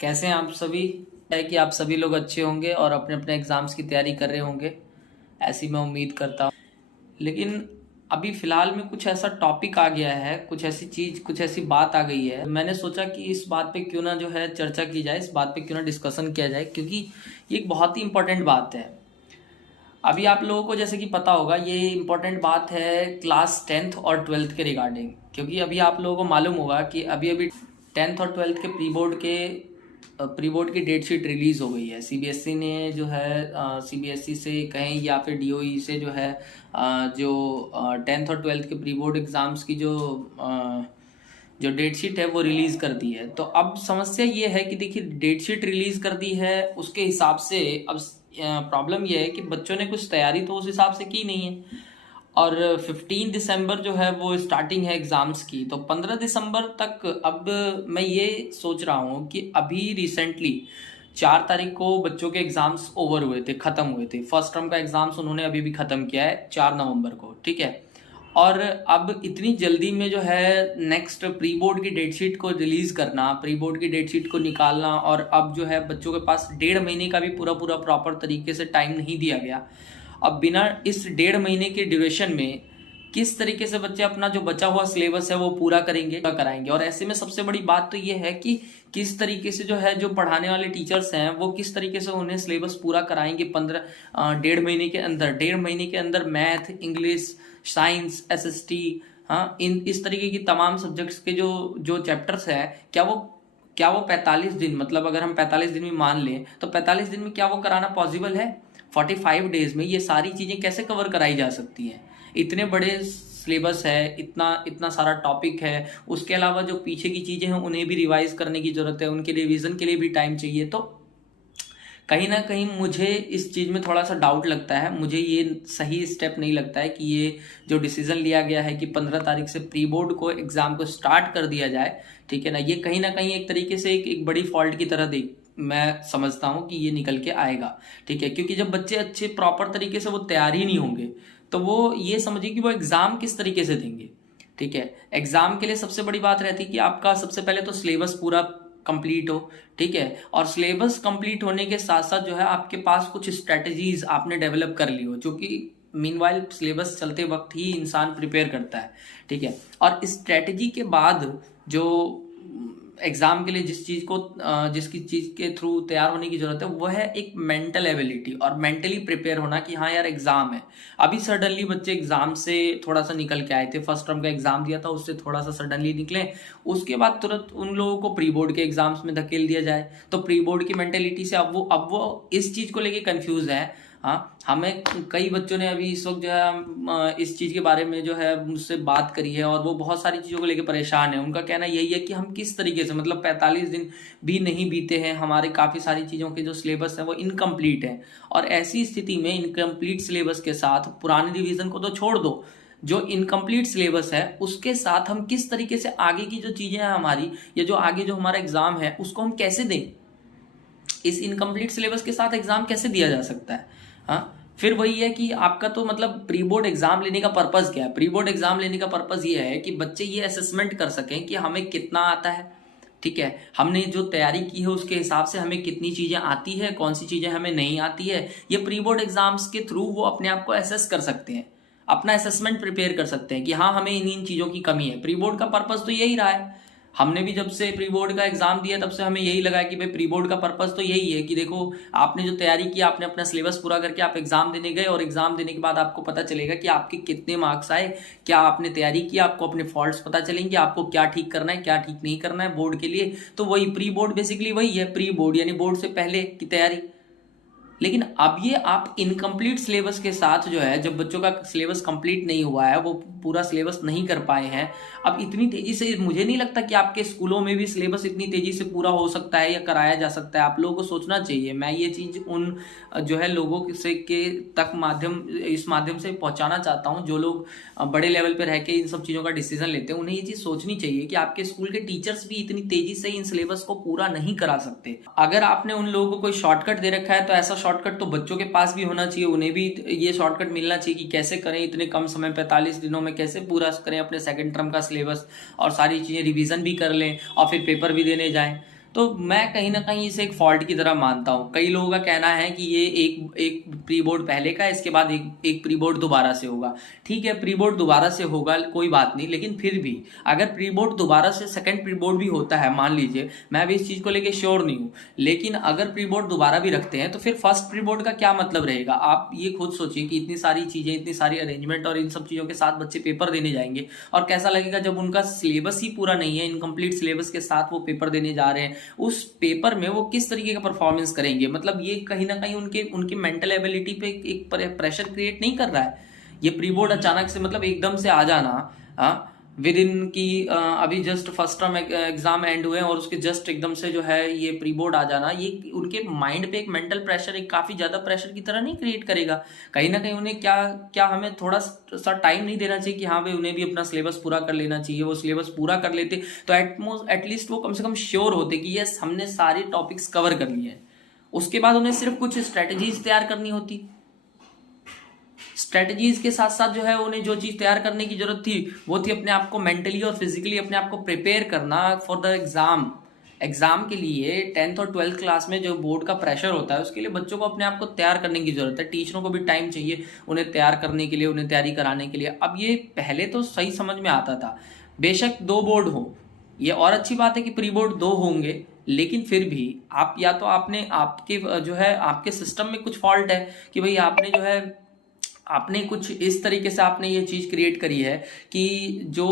कैसे हैं आप सभी। है कि आप सभी लोग अच्छे होंगे और अपने अपने एग्ज़ाम्स की तैयारी कर रहे होंगे, ऐसी मैं उम्मीद करता हूँ। लेकिन अभी फ़िलहाल में कुछ ऐसा टॉपिक आ गया है, कुछ ऐसी चीज़, कुछ ऐसी बात आ गई है, मैंने सोचा कि इस बात पे क्यों ना जो है चर्चा की जाए, इस बात पे क्यों ना डिस्कशन किया जाए, क्योंकि ये एक बहुत ही इम्पोर्टेंट बात है। अभी आप लोगों को जैसे कि पता होगा, ये इम्पोर्टेंट बात है क्लास 10th और 12th के रिगार्डिंग, क्योंकि अभी आप लोगों को मालूम होगा कि अभी अभी 10th और 12th के प्री बोर्ड की डेट शीट रिलीज़ हो गई है। सीबीएसई ने जो है सीबीएसई से कहें या फिर डीओई से जो है जो 10th और 12th के प्री बोर्ड एग्ज़ाम्स की जो डेट शीट है वो रिलीज़ कर दी है। तो अब समस्या ये है कि देखिए, डेट शीट रिलीज़ कर दी है, उसके हिसाब से अब प्रॉब्लम ये है कि बच्चों ने कुछ तैयारी तो उस हिसाब से की नहीं है। और 15 दिसंबर जो है वो स्टार्टिंग है एग्ज़ाम्स की, तो 15 दिसंबर तक अब मैं ये सोच रहा हूँ कि अभी रिसेंटली 4 तारीख को बच्चों के एग्ज़ाम्स ओवर हुए थे, ख़त्म हुए थे। फर्स्ट टर्म का एग्ज़ाम्स उन्होंने अभी भी ख़त्म किया है 4 नवंबर को, ठीक है। और अब इतनी जल्दी में जो है नेक्स्ट प्री बोर्ड की डेट शीट को रिलीज़ करना, प्री बोर्ड की डेट शीट को निकालना, और अब जो है बच्चों के पास 1.5 महीने का भी पूरा पूरा प्रॉपर तरीके से टाइम नहीं दिया गया। अब बिना इस 1.5 महीने के ड्यूरेशन में किस तरीके से बच्चे अपना जो बचा हुआ सिलेबस है वो पूरा कराएंगे। और ऐसे में सबसे बड़ी बात तो ये है कि किस तरीके से जो है जो पढ़ाने वाले टीचर्स हैं वो किस तरीके से उन्हें सिलेबस पूरा कराएंगे 1.5 महीने के अंदर मैथ, इंग्लिश, साइंस, एसएसटी, हाँ, इस तरीके की तमाम सब्जेक्ट्स के जो जो चैप्टर्स हैं, क्या वो 45 दिन, मतलब अगर हम 45 दिन में मान लें तो 45 दिन में क्या वो कराना पॉसिबल है? 45 डेज में ये सारी चीज़ें कैसे कवर कराई जा सकती हैं? इतने बड़े सिलेबस है, इतना इतना सारा टॉपिक है, उसके अलावा जो पीछे की चीज़ें हैं उन्हें भी रिवाइज करने की ज़रूरत है, उनके रिवीजन के लिए भी टाइम चाहिए। तो कहीं ना कहीं मुझे इस चीज़ में थोड़ा सा डाउट लगता है, मुझे ये सही स्टेप नहीं लगता है कि ये जो डिसीजन लिया गया है कि 15 तारीख से प्री बोर्ड को एग्ज़ाम को स्टार्ट कर दिया जाए, ठीक है ना, ये कहीं ना कहीं एक तरीके से एक बड़ी फॉल्ट की तरह देख मैं समझता हूँ कि ये निकल के आएगा, ठीक है। क्योंकि जब बच्चे अच्छे प्रॉपर तरीके से वो तैयार ही नहीं होंगे तो वो ये समझिए कि वो एग्ज़ाम किस तरीके से देंगे, ठीक है। एग्ज़ाम के लिए सबसे बड़ी बात रहती है कि आपका सबसे पहले तो सिलेबस पूरा कंप्लीट हो, ठीक है। और सिलेबस कंप्लीट होने के साथ साथ जो है आपके पास कुछ स्ट्रेटजीज आपने डेवलप कर ली हो, जो कि मीनवाइल सिलेबस चलते वक्त ही इंसान प्रिपेयर करता है, ठीक है। और स्ट्रेटजी के बाद जो एग्जाम के लिए जिसकी चीज़ के थ्रू तैयार होने की जरूरत है वो है एक मेंटल एबिलिटी और मेंटली प्रिपेयर होना कि हाँ यार एग्जाम है। अभी सडनली बच्चे एग्जाम से थोड़ा सा निकल के आए थे, फर्स्ट टर्म का एग्जाम दिया था उससे थोड़ा सा सडनली निकले, उसके बाद तुरंत उन लोगों को प्री बोर्ड के एग्जाम्स में धकेल दिया जाए, तो प्री बोर्ड की मेंटेलिटी से अब वो इस चीज़ को लेके कंफ्यूज है। हाँ, हमें कई बच्चों ने अभी इस वक्त जो है इस चीज़ के बारे में जो है मुझसे बात करी है और वो बहुत सारी चीज़ों को लेकर परेशान है। उनका कहना यही है कि हम किस तरीके से, मतलब 45 दिन भी नहीं बीते हैं, हमारे काफ़ी सारी चीज़ों के जो सिलेबस है वो इनकम्प्लीट है, और ऐसी स्थिति में इनकम्प्लीट सिलेबस के साथ पुराने रिवीजन को तो छोड़ दो, जो इनकम्प्लीट सिलेबस है उसके साथ हम किस तरीके से आगे की जो चीज़ें हैं हमारी, या जो आगे जो हमारा एग्ज़ाम है उसको हम कैसे दें, इस इनकम्प्लीट सिलेबस के साथ एग्ज़ाम कैसे दिया जा सकता है। हाँ, फिर वही है कि आपका तो मतलब प्री बोर्ड एग्जाम लेने का पर्पस क्या है? प्री बोर्ड एग्जाम लेने का पर्पस ये है कि बच्चे ये असेसमेंट कर सकें कि हमें कितना आता है, ठीक है, हमने जो तैयारी की है उसके हिसाब से हमें कितनी चीजें आती है, कौन सी चीजें हमें नहीं आती है। ये प्री बोर्ड एग्जाम्स के थ्रू वो अपने आप को असेस कर सकते हैं, अपना असेसमेंट प्रिपेयर कर सकते हैं कि हाँ हमें इन चीजों की कमी है। प्री बोर्ड का पर्पस तो यही रहा है, हमने भी जब से प्री बोर्ड का एग्जाम दिया तब से हमें यही लगा कि भाई प्री बोर्ड का पर्पस तो यही है कि देखो आपने जो तैयारी की, आपने अपना सिलेबस पूरा करके आप एग्जाम देने गए, और एग्जाम देने के बाद आपको पता चलेगा कि आपके कितने मार्क्स आए, क्या आपने तैयारी की, आपको अपने फॉल्ट्स पता चलेंगे, आपको क्या ठीक करना है क्या ठीक नहीं करना है बोर्ड के लिए। तो वही प्री बोर्ड बेसिकली वही है, प्री बोर्ड यानी बोर्ड से पहले की तैयारी। लेकिन अब ये आप इनकम्प्लीट सिलेबस के साथ जो है, जब बच्चों का सिलेबस कंप्लीट नहीं हुआ है, वो पूरा सिलेबस नहीं कर पाए हैं, अब इतनी तेजी से मुझे नहीं लगता कि आपके स्कूलों में भी सिलेबस इतनी तेजी से पूरा हो सकता है या कराया जा सकता है। आप लोगों को सोचना चाहिए। मैं ये चीज़ उन जो है लोगों से के तक इस माध्यम से पहुंचाना चाहता हूं, जो लोग बड़े लेवल पर रह के इन सब चीज़ों का डिसीजन लेते हैं, उन्हें ये चीज़ सोचनी चाहिए कि आपके स्कूल के टीचर्स भी इतनी तेजी से इन सिलेबस को पूरा नहीं करा सकते। अगर आपने उन लोगों को कोई शॉर्टकट दे रखा है तो ऐसा शॉर्टकट तो बच्चों के पास भी होना चाहिए, उन्हें भी ये शॉर्टकट मिलना चाहिए कि कैसे करें इतने कम समय 45 दिनों में कैसे पूरा करें अपने सेकंड टर्म का सिलेबस और सारी चीज़ें रिवीजन भी कर लें और फिर पेपर भी देने जाएं। तो मैं कहीं ना कहीं इसे एक फॉल्ट की तरह मानता हूँ। कई लोगों का कहना है कि ये एक एक प्री बोर्ड पहले का है, इसके बाद एक प्री बोर्ड दोबारा से होगा। ठीक है, प्री बोर्ड दोबारा से होगा, कोई बात नहीं, लेकिन फिर भी अगर प्री बोर्ड दोबारा से सेकंड प्री बोर्ड भी होता है, मान लीजिए, मैं भी इस चीज को लेके श्योर नहीं हूँ, लेकिन अगर प्री बोर्ड दोबारा भी रखते हैं तो फिर फर्स्ट प्री बोर्ड का क्या मतलब रहेगा? आप ये खुद सोचिए कि इतनी सारी चीजें, इतनी सारी अरेंजमेंट और इन सब चीजों के साथ बच्चे पेपर देने जाएंगे, और कैसा लगेगा जब उनका सिलेबस ही पूरा नहीं है, इनकम्प्लीट सिलेबस के साथ वो पेपर देने जा रहे हैं। उस पेपर में वो किस तरीके का परफॉर्मेंस करेंगे? मतलब ये कहीं ना कहीं उनके उनकी मेंटल एबिलिटी पे एक प्रेशर क्रिएट नहीं कर रहा है? ये प्री बोर्ड अचानक से मतलब एकदम से आ जाना, विद इन की अभी just first term exam and हुए और उसके जस्ट एकदम से जो है ये प्री बोर्ड आ जाना, ये उनके माइंड पे एक मेंटल प्रेशर, एक काफी ज्यादा प्रेशर की तरह नहीं क्रिएट करेगा? कहीं ना कहीं उन्हें क्या क्या हमें थोड़ा सा टाइम नहीं देना चाहिए कि हाँ भाई उन्हें भी अपना सिलेबस पूरा कर लेना चाहिए? वो सिलेबस पूरा कर लेते तो एटलीस्ट वो कम से कम श्योर होते कि यस हमने सारे टॉपिक्स कवर कर लिए हैं। उसके बाद उन्हें सिर्फ कुछ स्ट्रेटजीज तैयार करनी होती। स्ट्रेटजीज के साथ साथ जो है उन्हें जो चीज तैयार करने की जरूरत थी वो थी अपने आप को मेंटली और फिजिकली अपने आप को प्रिपेयर करना फॉर द एग्जाम। एग्जाम के लिए 10th और 12th क्लास में जो बोर्ड का प्रेशर होता है उसके लिए बच्चों को अपने आप को तैयार करने की जरूरत है। टीचरों को भी टाइम चाहिए उन्हें तैयार करने के लिए, उन्हें तैयारी कराने के लिए। अब ये पहले तो सही समझ में आता था, बेशक 2 बोर्ड हो, ये और अच्छी बात है कि प्री बोर्ड 2 होंगे, लेकिन फिर भी आप या तो आपने आपके जो है आपके सिस्टम में कुछ फॉल्ट है कि भाई आपने जो है आपने कुछ इस तरीके से आपने ये चीज क्रिएट करी है कि जो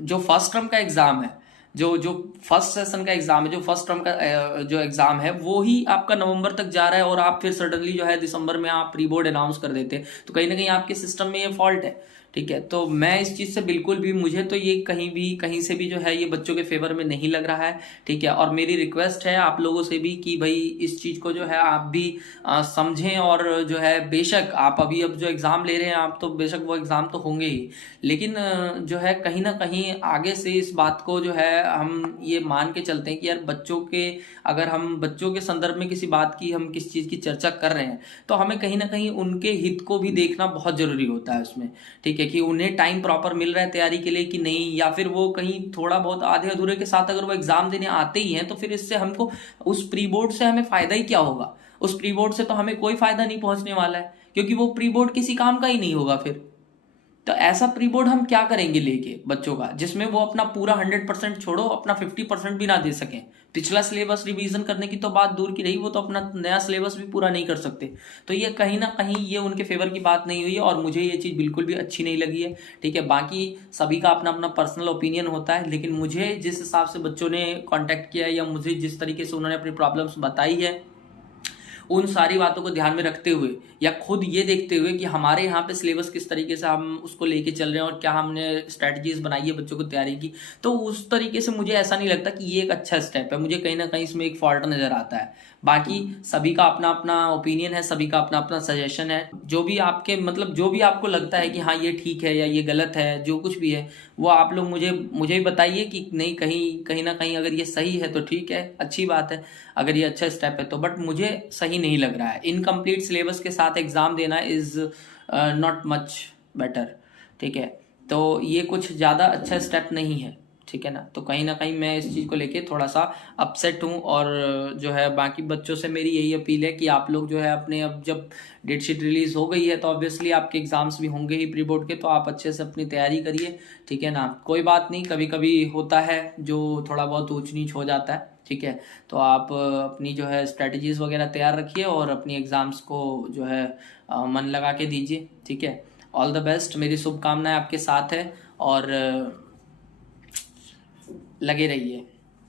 जो फर्स्ट टर्म का एग्जाम है, जो जो फर्स्ट सेशन का एग्जाम है, जो फर्स्ट टर्म का जो एग्जाम है वो ही आपका नवंबर तक जा रहा है और आप फिर सडनली जो है दिसंबर में आप प्री बोर्ड अनाउंस कर देते हैं। तो कहीं ना कहीं आपके सिस्टम में ये फॉल्ट है। ठीक है, तो मैं इस चीज से बिल्कुल भी, मुझे तो ये कहीं से भी जो है ये बच्चों के फेवर में नहीं लग रहा है। ठीक है, और मेरी रिक्वेस्ट है आप लोगों से भी कि भाई इस चीज को जो है आप भी समझें, और जो है बेशक आप अभी अब जो एग्जाम ले रहे हैं आप, तो बेशक वो एग्जाम तो होंगे ही, लेकिन जो है कहीं ना कहीं आगे से इस बात को जो है हम ये मान के चलते हैं कि यार बच्चों के, अगर हम बच्चों के संदर्भ में किसी बात की, हम किस चीज की चर्चा कर रहे हैं, तो हमें कहीं ना कहीं उनके हित को भी देखना बहुत जरूरी होता है उसमें। ठीक है, कि उन्हें टाइम प्रॉपर मिल रहा है तैयारी के लिए कि नहीं, या फिर वो कहीं थोड़ा बहुत आधे अधूरे के साथ अगर वो एग्जाम देने आते ही हैं तो फिर इससे हमको उस प्री बोर्ड से हमें फायदा ही क्या होगा? उस प्री बोर्ड से तो हमें कोई फायदा नहीं पहुंचने वाला है, क्योंकि वो प्री बोर्ड किसी काम का ही नहीं होगा फिर। तो ऐसा प्री बोर्ड हम क्या करेंगे लेके बच्चों का, जिसमें वो अपना पूरा 100% छोड़ो, अपना 50% भी ना दे सकें? पिछला सिलेबस रिवीजन करने की तो बात दूर की रही, वो तो अपना नया सिलेबस भी पूरा नहीं कर सकते। तो ये कहीं ना कहीं ये उनके फेवर की बात नहीं हुई है, और मुझे ये चीज़ बिल्कुल भी अच्छी नहीं लगी है। ठीक है, बाकी सभी का अपना अपना पर्सनल ओपिनियन होता है, लेकिन मुझे जिस हिसाब से बच्चों ने कॉन्टेक्ट किया है, या मुझे जिस तरीके से उन्होंने अपनी प्रॉब्लम्स बताई है, उन सारी बातों को ध्यान में रखते हुए, या खुद ये देखते हुए कि हमारे यहाँ पे सिलेबस किस तरीके से हम उसको लेके चल रहे हैं और क्या हमने स्ट्रेटजीज बनाई है बच्चों को तैयारी की, तो उस तरीके से मुझे ऐसा नहीं लगता कि ये एक अच्छा स्टेप है। मुझे कहीं ना कहीं इसमें एक फॉल्ट नजर आता है। बाकी सभी का अपना अपना ओपिनियन है, सभी का अपना अपना सजेशन है। जो भी आपके मतलब जो भी आपको लगता है कि हाँ ये ठीक है या ये गलत है, जो कुछ भी है वो आप लोग मुझे ही बताइए कि नहीं, कहीं कहीं ना कहीं अगर ये सही है तो ठीक है, अच्छी बात है, अगर ये अच्छा स्टेप है तो। बट मुझे सही नहीं लग रहा है, इनकम्प्लीट सिलेबस के साथ एग्जाम देना इज नॉट मच बेटर। ठीक है, तो ये कुछ ज़्यादा अच्छा स्टेप नहीं है। ठीक है ना, तो कहीं ना कहीं मैं इस चीज़ को लेके थोड़ा सा अपसेट हूँ। और जो है बाकी बच्चों से मेरी यही अपील है कि आप लोग जो है अपने, अब जब डेट शीट रिलीज हो गई है तो ऑब्वियसली आपके एग्जाम्स भी होंगे ही प्री बोर्ड के, तो आप अच्छे से अपनी तैयारी करिए। ठीक है ना, कोई बात नहीं, कभी कभी होता है जो थोड़ा बहुत ऊंच नीच हो जाता है। ठीक है, तो आप अपनी जो है स्ट्रेटजीज वगैरह तैयार रखिए और अपनी एग्जाम्स को जो है मन लगा के दीजिए। ठीक है, ऑल द बेस्ट, मेरी शुभकामनाएं आपके साथ है, और लगे रहिए।